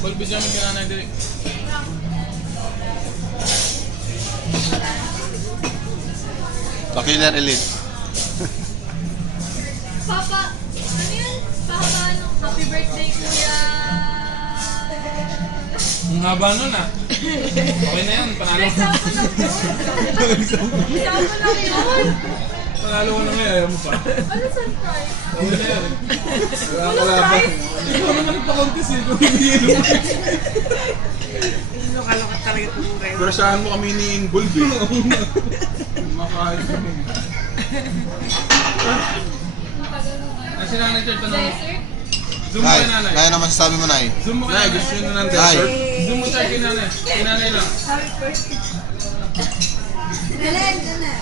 Bulbis yung ginanay dili. The Killer Elite. Papa, ano yun? Papa, ano? Happy birthday, kuya. Ang haba nun ah. Okay na yan, panalo. Example lang yun. Example lang yun. Panalo ko na ngayon, ayaw mo pa. Ano surprise? Okay na yan. Walang prize? Ikaw naman nagpa-contest eh. Kung hindi yun. Lokalokot talaga itong rin. Pero saan mo kami ni Bulb eh? Makain kami. Nasi nanay Chard, tanong mo. Desert? Zoom mo Nay, kay nanay. Nay naman sabi mo, Nay. Zoom mo kay Nay, nanay. gusto nyo na ng Nay. dessert? Zoom mo Chard kay nanay. Kay nanay lang. Belen, dyan na.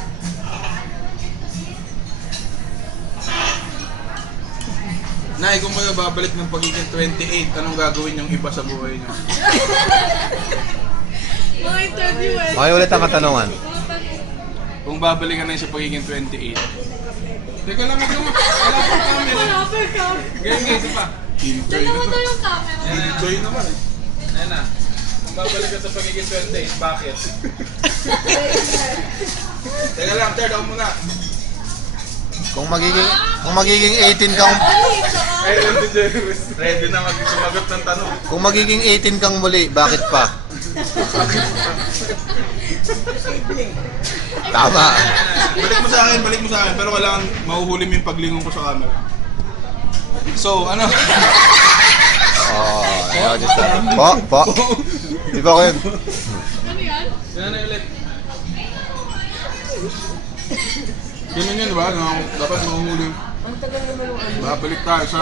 Nay, kung kayo babalik ng pagiging 28, anong gagawin yung iba sa buhay nyo? Mga interview eh. Makiulit ang katanungan. Mga tanong. Kung babalikan na yun sa pagiging 28. Teka lang, ito mo. Wala pang camera. Wala pa ka. Ganyan guys, isa pa. Enjoy Dalawa naman. daw yung camera. Enjoy naman eh. Ayan na. Kung babalik ka sa pagiging 28, bakit? Teka lang, third ako muna. Kung magiging 18 kang Ellen DeGeneres. Ready na sumagot ng tanong. kung magiging 18 kang muli, bakit pa? Tama. Balik mo sa akin, pero kailangan mahuhuli mo yung paglingon ko sa camera. So, ano? Oh, ayun, just po. Di ba ko yun? Ano yan? Si nanay ulit. Ganun yun, diba? Dapat mahuhuli. Babalik tayo sa...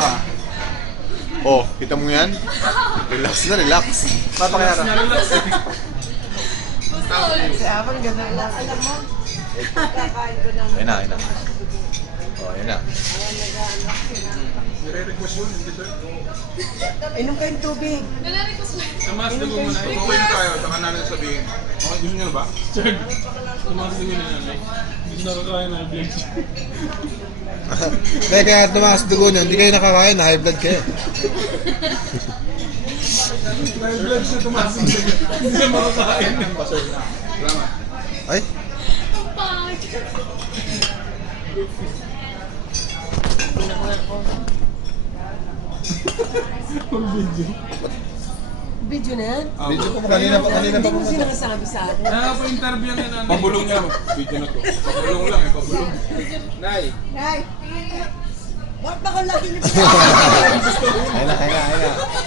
Oh, kita mo yan? Relax na, relax. Papakayara. Narelax eh. Gusto ulit. Si Avan, gano'n lang. Alam mo, Ayun na. Oh, ayun na. Nire-request yun, hindi sir. inom kayong tubig. Galari ko sa... Tumaas na mo na. Tutuwin tayo, saka natin sabihin. Okay, gusto nyo na ba? Chard, tumaas na mo na nanay. Hindi nakakain na blend. Dahil kaya tumakas dugo nyo, hindi kayo nakakain, high blood kayo. May blood siya tumaas na siya. Hindi na makakain. Salamat. Ay, Ang pangit. Video na yan? video ko kanina pa Hindi mo sinasabi sa akin. Nakapa-interview ni nanay. Pabulong niya. Video na to. Pabulong lang eh, pabulong. Nay. Nay! Ba't ako lagi niyo Ayun na.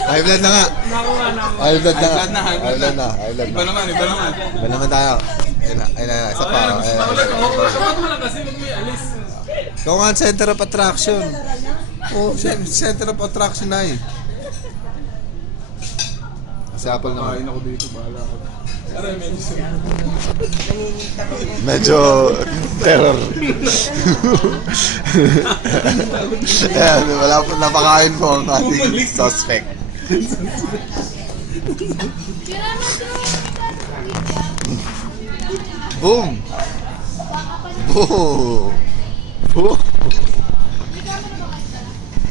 High blood na nga. Nakuha na ako. High blood na nga. High blood na. High blood Iba na. naman. Iba naman tayo. Ayun na. Isa pa. Ayan, gusto ko ulit. Sapat mo lang kasi huwag mo i-alis. Ikaw nga ang center of attraction. Oh, center of attraction na eh. Sa Apple Kain naman. ako dito, bahala ako. Aray, medyo. Medyo terror. Ayan, wala po, napakain po ang ating suspect. Kira na Boom! Boom! Boom!